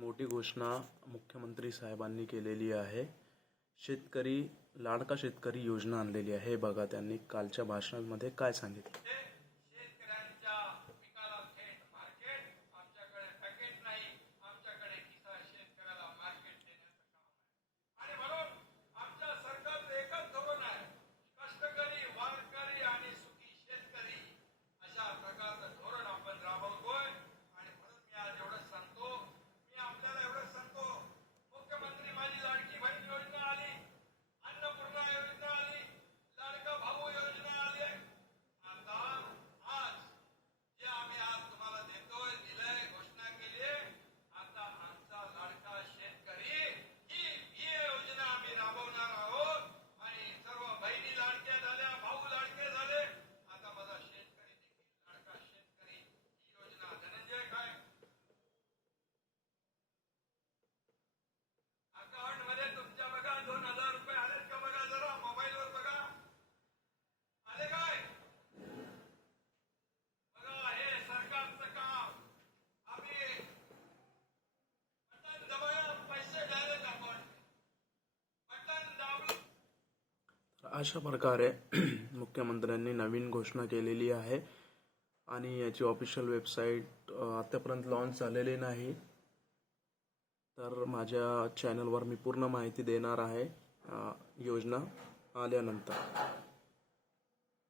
मोठी घोषणा मुख्यमंत्री साहेबांनी केलेली आहे. शेतकरी लाडका शेतकरी योजना आणलेली आहे. हे बघा त्यांनी कालच्या भाषणांमध्ये काय सांगितलं. अशा प्रकारे मुख्यमंत्र्यांनी नवीन घोषणा केलेली आहे. आणि याची ऑफिशियल वेबसाईट आत्तापर्यंत लॉन्च झालेली नाही. तर माझ्या चॅनलवर मी पूर्ण माहिती देणार आहे. योजना आल्यानंतर.